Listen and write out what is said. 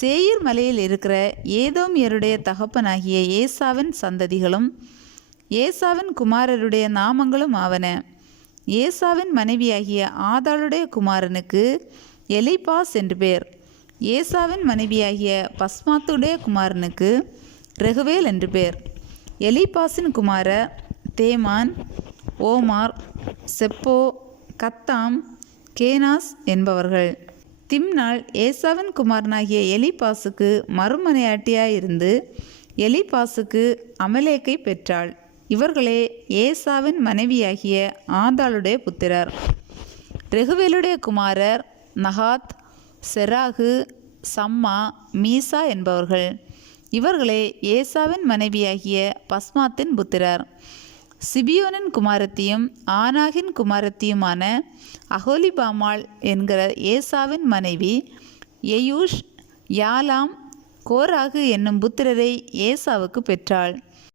சேயீர் மலையில் இருக்கிற ஏதோமியருடைய தகப்பனாகிய ஏசாவின் சந்ததிகளும் ஏசாவின் குமாரருடைய நாமங்களும் ஆவன. ஏசாவின் மனைவியாகிய ஆதாளுடைய குமாரனுக்கு எலிப்பாஸ் என்று பேர். ஏசாவின் மனைவியாகிய பஸ்மாத்துடைய குமாரனுக்கு ரெகுவேல் என்று பேர். எலிப்பாசின் குமாரர் தேமான், ஓமார், செப்போ, கத்தாம், கேனாஸ் என்பவர்கள். திம்னாள் ஏசாவின் குமாரனாகிய எலிப்பாசுக்கு மறுமனையாட்டியாயிருந்து எலிப்பாசுக்கு அமலேக்கை பெற்றாள். இவர்களே ஏசாவின் மனைவியாகிய ஆதாளுடைய புத்திரர். ரெகுவேலுடைய குமாரர் நகாத், செராகு, சம்மா, மீசா என்பவர்கள். இவர்களே ஏசாவின் மனைவியாகிய பஸ்மாத்தின் புத்திரர். சிபியோனின் குமாரத்தியும் ஆனாகின் குமாரத்தியுமான அகோலிபாமாள் என்கிற ஏசாவின் மனைவி எயூஷ், யாலாம், கோராகு என்னும் புத்திரரை ஏசாவுக்கு பெற்றாள்.